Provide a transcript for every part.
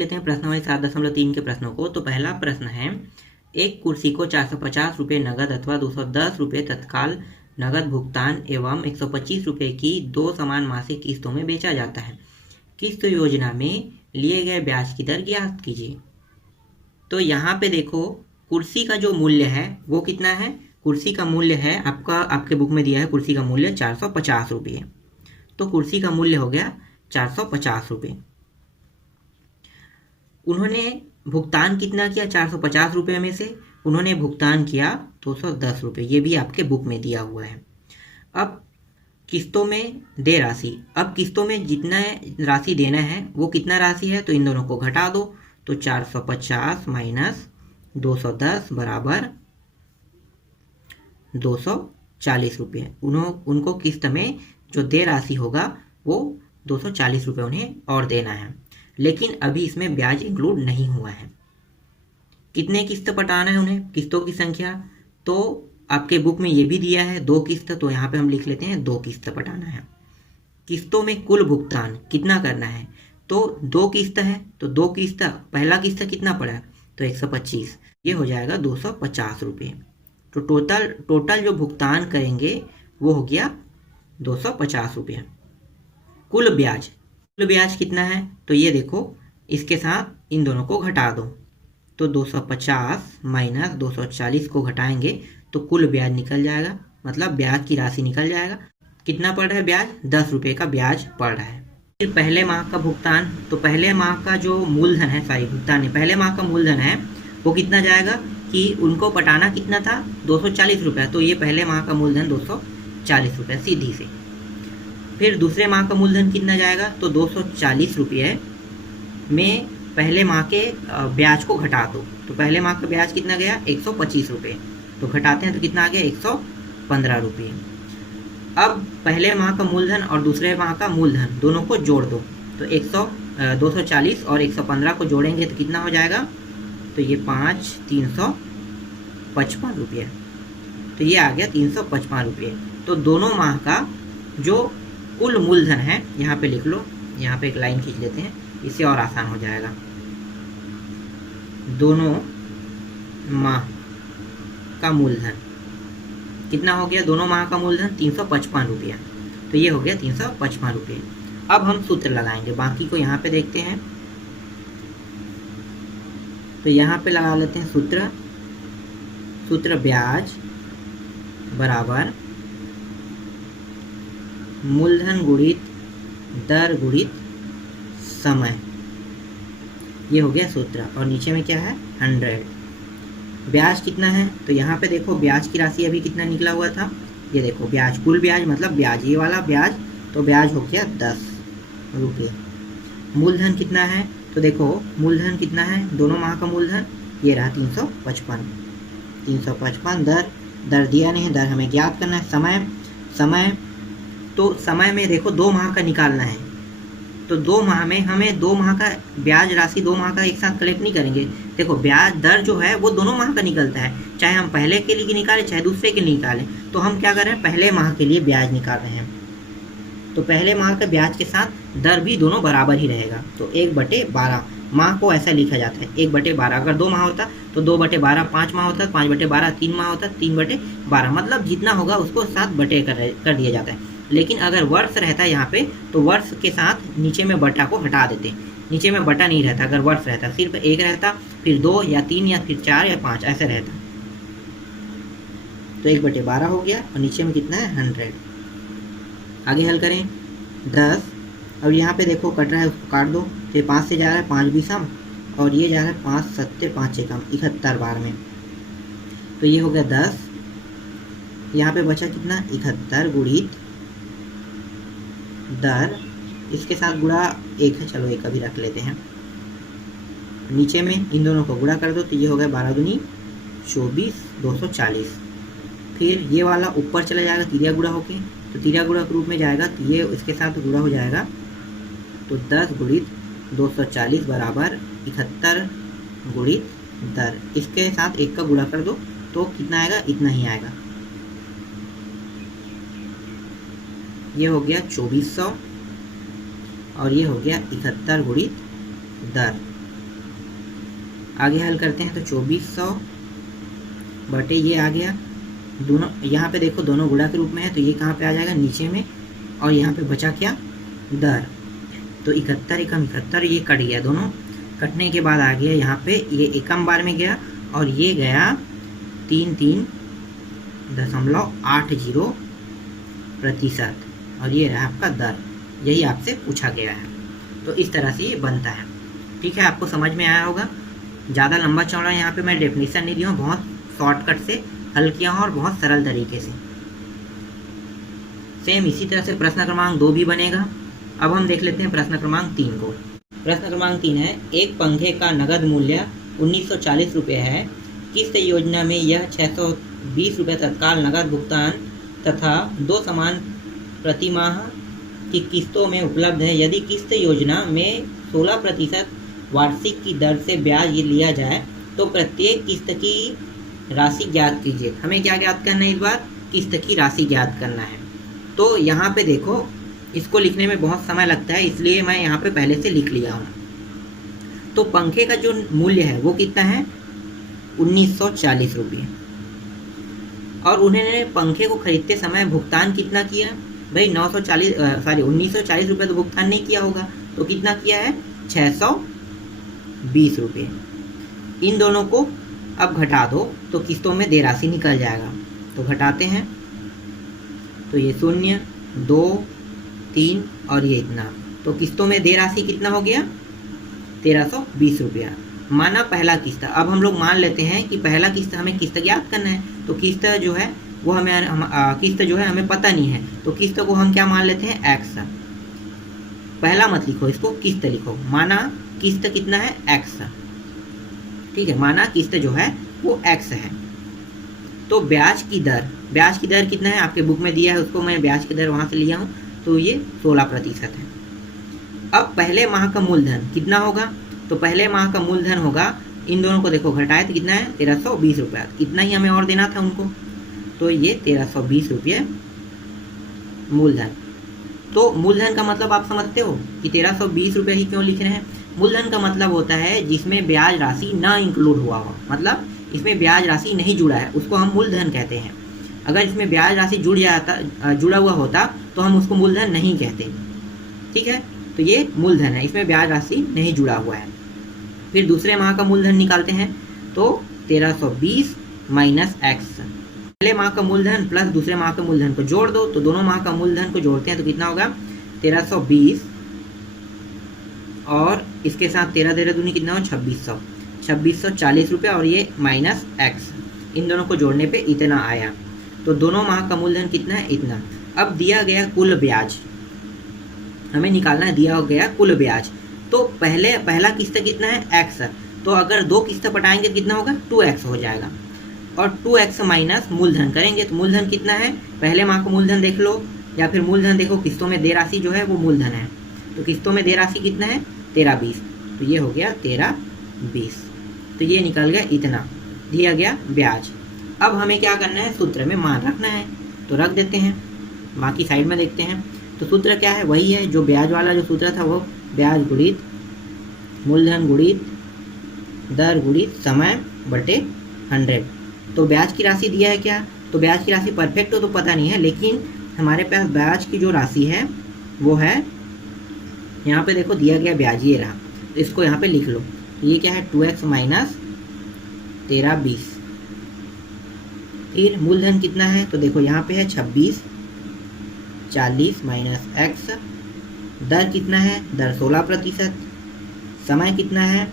लेते हैं प्रश्नावली 7.3 के प्रश्नों को। तो पहला प्रश्न है, एक कुर्सी को 450 रुपये नगद अथवा 210 रुपये तत्काल नगद भुगतान एवं 125 रुपये की दो समान मासिक किस्तों में बेचा जाता है। किस्त योजना में लिए गए ब्याज की दर ज्ञात कीजिए। तो यहाँ पे देखो, कुर्सी का जो मूल्य है वो कितना है। कुर्सी का मूल्य है आपके बुक में दिया है, कुर्सी का मूल्य 450 रुपये। तो कुर्सी का मूल्य हो गया 450 रुपये। उन्होंने भुगतान कितना किया 450 रुपये में से? उन्होंने भुगतान किया 210 रुपये। ये भी आपके बुक में दिया हुआ है। अब किस्तों में दे राशि, अब किस्तों में जितना राशि देना है वो कितना राशि है, तो इन दोनों को घटा दो। तो 450 माइनस 210 बराबर 240 रुपये। उनको किस्त में जो दे राशि होगा वो 240 रुपये उन्हें और देना है। लेकिन अभी इसमें ब्याज इंक्लूड नहीं हुआ है। कितने किस्त पटाना है उन्हें, किस्तों की संख्या, तो आपके बुक में ये भी दिया है 2 किस्त। तो यहाँ पे हम लिख लेते हैं 2 किस्त पटाना है। किस्तों में कुल भुगतान कितना करना है, तो 2 किस्त है। तो 2 किस्त, पहला किस्त कितना पड़ा, तो 125, ये हो जाएगा 250 रुपये। तो टोटल जो भुगतान करेंगे वो हो गया 250 रुपये। कुल ब्याज कितना है, तो ये देखो, इसके साथ इन दोनों को घटा दो। तो 250 माइनस 240 को घटाएंगे तो कुल ब्याज निकल जाएगा, मतलब ब्याज की राशि निकल जाएगा। कितना पड़ रहा है ब्याज, 10 रुपये का ब्याज पड़ रहा है। फिर पहले माह का भुगतान, तो पहले माह का जो मूलधन है, भुगतान है, पहले माह का मूलधन है वो कितना जाएगा कि उनको पटाना कितना था 240 रुपये। तो ये पहले माह का मूलधन 240 रुपये सीधी से। फिर दूसरे माह का मूलधन कितना जाएगा, तो 240 रुपये में पहले माह के ब्याज को घटा दो। तो पहले माह का ब्याज कितना गया 125 रुपये। तो घटाते हैं तो कितना आ गया 115 रुपये। अब पहले माह का मूलधन और दूसरे माह का मूलधन दोनों को जोड़ दो। तो 240 और 115 को जोड़ेंगे तो कितना हो जाएगा, तो ये 355 रुपये। तो ये आ गया 355 रुपये। तो दोनों माह का जो कुल मूलधन है, यहाँ पे लिख लो, यहाँ पे एक लाइन खींच लेते हैं, इससे और आसान हो जाएगा। दोनों माह का मूलधन कितना हो गया, दोनों माह का मूलधन 355 रुपया। तो ये हो गया 355 रुपये। अब हम सूत्र लगाएंगे, बाकी को यहाँ पे देखते हैं। तो यहाँ पे लगा लेते हैं सूत्र ब्याज बराबर मूलधन गुणित दर गुणित समय। ये हो गया सूत्र। और नीचे में क्या है 100। ब्याज कितना है, तो यहाँ पे देखो ब्याज की राशि अभी कितना निकला हुआ था, ये देखो ब्याज, कुल ब्याज मतलब ब्याज, ये वाला ब्याज, तो ब्याज हो गया 10 रुपये। मूलधन कितना है, तो देखो मूलधन कितना है, दोनों माह का मूलधन ये रहा 355। दर दिया नहीं है, दर हमें ज्ञात करना है। समय तो समय में देखो 2 माह का निकालना है। तो 2 माह में हमें 2 माह का ब्याज राशि 2 माह का एक साथ कलेक्ट नहीं करेंगे। देखो ब्याज दर जो है वो दोनों माह का निकलता है, चाहे हम पहले के लिए निकालें चाहे दूसरे के लिए निकालें। तो हम क्या कर रहे हैं, पहले माह के लिए ब्याज निकाल रहे हैं। तो पहले माह के ब्याज के साथ दर भी दोनों बराबर ही रहेगा। तो 1/12 माह को ऐसा लिखा जाता है 1/12। अगर 2 माह होता तो 2/12 5 माह होता, 5/12 3 माह होता, 3/12 मतलब जितना होगा उसको 7 बटे कर दिया जाता है। लेकिन अगर वर्ष रहता है यहाँ पे, तो वर्ष के साथ नीचे में बटा को हटा देते। नीचे में बटा नहीं रहता, अगर वर्ष रहता सिर्फ 1 रहता, फिर 2 या 3 या फिर 4 या 5 ऐसे रहता। तो 1/12 हो गया और नीचे में कितना है 100। आगे हल करें 10। अब यहाँ पे देखो कट रहा है, उसको काट दो। तो ये 5 से जा रहा है 5 बीसम, और ये जा रहा है 5 7 5 एकम 71 बार में। तो ये हो गया 10। यहाँ पे बचा कितना 71 गुणित दर, इसके साथ गुणा 1 है, चलो 1 अभी रख लेते हैं। नीचे में इन दोनों को गुणा कर दो तो ये हो गया 12 दूनी 24 240। फिर ये वाला ऊपर चला जाएगा तिरिया गुणा होके, तो तिरिया गुणा के रूप में जाएगा, तो ये इसके साथ गुणा हो जाएगा। तो 10 गुणित 240 बराबर 71 गुणित दर, इसके साथ 1 का गुणा कर दो तो कितना आएगा, इतना ही आएगा। ये हो गया 2400 और ये हो गया 71 गुणित दर। आगे हल करते हैं तो 2400 बटे ये आ गया, दोनों यहाँ पे देखो दोनों गुणा के रूप में है तो ये कहाँ पे आ जाएगा, नीचे में, और यहाँ पे बचा क्या, दर। तो 71 एकम 71, ये कट गया, दोनों कटने के बाद आ गया यहाँ पे ये एकम बार में गया और ये गया 33.80%, और ये रहा आपका दर। यही आपसे पूछा गया है। तो इस तरह से ये बनता है। ठीक है, आपको समझ में आया होगा। ज़्यादा लंबा चौड़ा यहाँ पे मैं डेफिनेशन नहीं दिया हूँ, बहुत शॉर्टकट से हल किया हूँ और बहुत सरल तरीके से। सेम इसी तरह से प्रश्न क्रमांक 2 भी बनेगा। अब हम देख लेते हैं प्रश्न क्रमांक 3 को। प्रश्न क्रमांक 3 है, एक पंखे का नगद मूल्य 1940 रुपये है, किस्त योजना में यह 620 रुपये तत्काल नगद भुगतान तथा 2 समान प्रतिमाह की किस्तों में उपलब्ध है। यदि किस्त योजना में 16% वार्षिक की दर से ब्याज लिया जाए तो प्रत्येक किस्त की राशि ज्ञात कीजिए। हमें क्या ज्ञात करना है इस बार, किस्त की राशि ज्ञात करना है। तो यहाँ पे देखो, इसको लिखने में बहुत समय लगता है, इसलिए मैं यहाँ पे पहले से लिख लिया हूँ। तो पंखे का जो मूल्य है वो कितना है, 1940 रुपये, और उन्होंने पंखे को खरीदते समय भुगतान कितना किया भाई, 1940 रुपये तो भुगतान नहीं किया होगा, तो कितना किया है, 620 रुपये। इन दोनों को अब घटा दो तो किस्तों में देय राशि निकल जाएगा। तो घटाते हैं तो ये 0, 2, 3 और ये इतना, तो किस्तों में देय राशि कितना हो गया, 1320 रुपया। माना पहला किस्त। अब हम लोग मान लेते हैं कि पहला किस्त हमें किस्त ज्ञात करना है, तो किस्त जो है वो किस्त जो है हमें पता नहीं है, तो किस्त को हम क्या मान लेते हैं, एक्स। पहला मत लिखो, इसको किस्त लिखो। माना किस्त कितना है, एक्स। ठीक है, माना किस्त जो है वो एक्स है। तो ब्याज की दर कितना है, आपके बुक में दिया है, उसको मैं ब्याज की दर वहाँ से लिया हूँ, तो ये 16% है। अब पहले माह का मूलधन कितना होगा, तो पहले माह का मूलधन होगा, इन दोनों को देखो घटाए तो कितना है, 1320 रुपया। इतना ही हमें और देना था उनको, तो ये 1320 रुपये मूलधन। तो मूलधन का मतलब आप समझते हो कि 1320 रुपये ही क्यों लिख रहे हैं। मूलधन का मतलब होता है जिसमें ब्याज राशि ना इंक्लूड हुआ हो, मतलब इसमें ब्याज राशि नहीं जुड़ा है, उसको हम मूलधन कहते हैं। अगर इसमें ब्याज राशि जुड़ा हुआ होता तो हम उसको मूलधन नहीं कहते। ठीक है, तो ये मूलधन है, इसमें ब्याज राशि नहीं जुड़ा हुआ है। फिर दूसरे माह का मूलधन निकालते हैं, तो 1320 माइनस एक्स, पहले माह का मूलधन प्लस दूसरे माह का मूलधन को जोड़ दो, तो दोनों माह का मूलधन को जोड़ते हैं तो कितना होगा, 1320, और इसके साथ 13 13 दूनी कितना हो, 2640 रुपये, और ये माइनस एक्स, इन दोनों को जोड़ने पे इतना आया। तो दोनों माह का मूलधन कितना है, इतना। अब दिया गया कुल ब्याज हमें निकालना है, दिया गया कुल ब्याज। तो पहला किस्त कितना है, एक्स। तो अगर 2 किस्त पटाएंगे तो कितना होगा, 2x हो जाएगा, और 2x माइनस मूलधन करेंगे तो मूलधन कितना है, पहले माह का मूलधन देख लो, या फिर मूलधन देखो, किस्तों में देय राशि जो है वो मूलधन है, तो किस्तों में देय राशि कितना है, 1320, तो ये हो गया 1320, तो ये निकल गया इतना, दिया गया ब्याज। अब हमें क्या करना है, सूत्र में मान रखना है, तो रख देते हैं, बाकी साइड में देखते हैं। तो सूत्र क्या है, वही है जो ब्याज वाला जो सूत्र था, वो ब्याज गुणित मूलधन गुणित दर गुणित समय बटे 100। तो ब्याज की राशि दिया है क्या, तो ब्याज की राशि परफेक्ट तो पता नहीं है, लेकिन हमारे पास ब्याज की जो राशि है वो है, यहाँ पे देखो दिया गया ब्याज ये रहा, तो इसको यहाँ पे लिख लो। ये क्या है, 2x माइनस 1320। फिर मूलधन कितना है, तो देखो यहाँ पे है 2640 माइनस एक्स। दर कितना है, दर 16%। समय कितना है,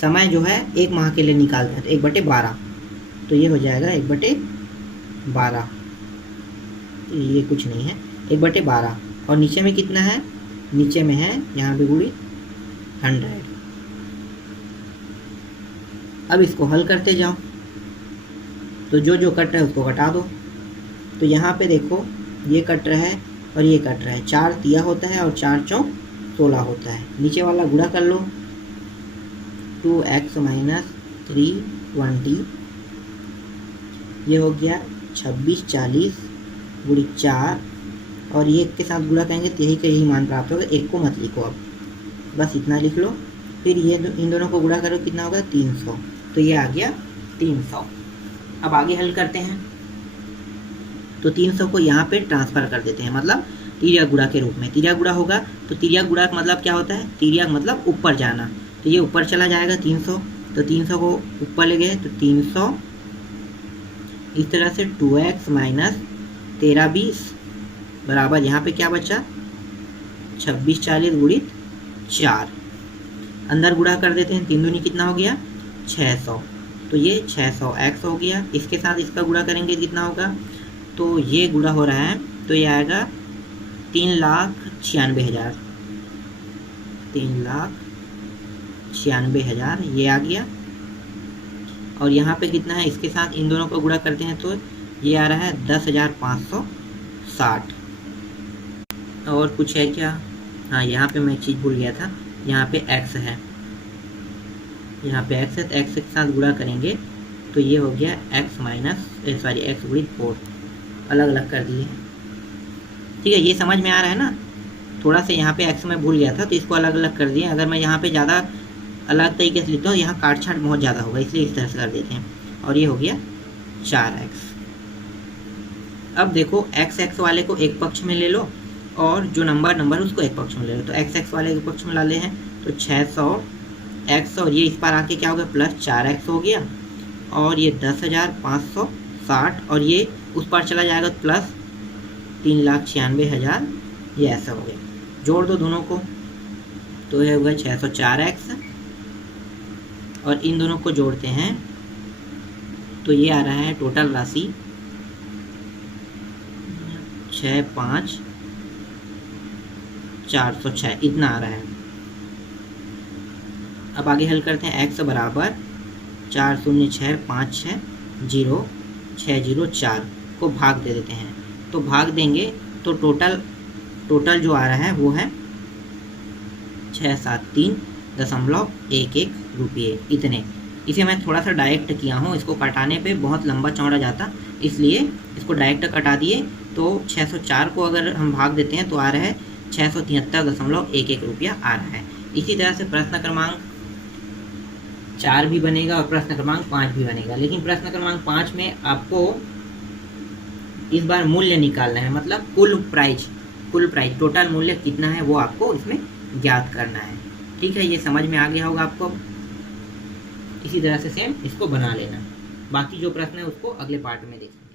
समय जो है 1 माह के लिए निकालते हैं, तो 1/12, तो ये हो जाएगा 1/12, तो ये कुछ नहीं है, 1/12। और नीचे में कितना है, नीचे में है यहाँ पे गुणी 100। अब इसको हल करते जाओ, तो जो जो कट रहा है उसको घटा दो। तो यहाँ पे देखो ये कट रहा है और ये कट रहा है, 4 तिया होता है और 4 चौक 16 होता है। नीचे वाला गुणा कर लो, 2x माइनस 320, ये हो गया 2640 गुणी 4, और ये एक के साथ गुणा करेंगे तो यही का यही मान प्राप्त होगा। एक को मत लिखो, अब बस इतना लिख लो, फिर ये इन दोनों को गुणा करो, कितना होगा 300, तो ये आ गया 300। अब आगे हल करते हैं, तो 300 को यहाँ पे ट्रांसफर कर देते हैं, मतलब तिर्यक गुणा के रूप में। तिर्यक गुणा होगा तो तिर्यक गुणा का मतलब क्या होता है, तिर्यक मतलब ऊपर जाना, तो ये ऊपर चला जाएगा 300, तो 300 को ऊपर ले गए तो 300, इस तरह से 2x माइनस 1320 बराबर यहाँ पे क्या बचा 2640 गुणित 4, अंदर गुणा कर देते हैं, 3 दूनी कितना हो गया 600, तो ये 600x हो गया। इसके साथ इसका गुणा करेंगे कितना होगा, तो ये गुणा हो रहा है तो ये आएगा 3,96,000, 3,96,000 ये आ गया। और यहाँ पे कितना है, इसके साथ इन दोनों को गुणा करते हैं तो ये आ रहा है 10,560। और कुछ है क्या, हाँ यहाँ पे मैं एक चीज़ भूल गया था, यहाँ पे x है, यहाँ पे x है, तो x के साथ गुणा करेंगे तो ये हो गया x गुणित 4, अलग अलग कर दिए। ठीक है, ये समझ में आ रहा है ना। थोड़ा सा यहाँ पे x मैं भूल गया था तो इसको अलग अलग कर दिए। अगर मैं यहाँ पे ज़्यादा अलग तरीके से लिखता हूँ, यहाँ काट छाट बहुत ज़्यादा होगा, इसलिए इस तरह से कर देते हैं। और ये हो गया 4x। अब देखो x वाले को एक पक्ष में ले लो और जो नंबर उसको एक पक्ष में ले लो, तो x वाले के पक्ष में ला ले हैं तो 600x, और ये इस पर आके क्या हो गया प्लस 4x हो गया, और ये 10,560, और ये उस पर चला जाएगा तो प्लस 3,96,000, ये ऐसा हो गया। जोड़ दो दोनों को तो ये होगा 604x, और इन दोनों को जोड़ते हैं तो ये आ रहा है टोटल राशि 65,406, इतना आ रहा है। अब आगे हल करते हैं, x बराबर 406560604 को भाग दे देते हैं, तो भाग देंगे तो टोटल जो आ रहा है वो है 673.11 रुपये, इतने। इसे मैं थोड़ा सा डायरेक्ट किया हूँ, इसको कटाने पे बहुत लंबा चौड़ा जाता, इसलिए इसको डायरेक्ट कटा दिए। तो 604 को अगर हम भाग देते हैं तो आ रहा है 673.11 रुपया आ रहा है। इसी तरह से प्रश्न क्रमांक 4 भी बनेगा और प्रश्न क्रमांक 5 भी बनेगा, लेकिन प्रश्न क्रमांक 5 में आपको इस बार मूल्य निकालना है, मतलब कुल प्राइस टोटल मूल्य कितना है वो आपको इसमें ज्ञात करना है। ठीक है, ये समझ में आ गया होगा आपको। इसी तरह से सेम इसको बना लेना। बाकी जो प्रश्न है उसको अगले पार्ट में देखें।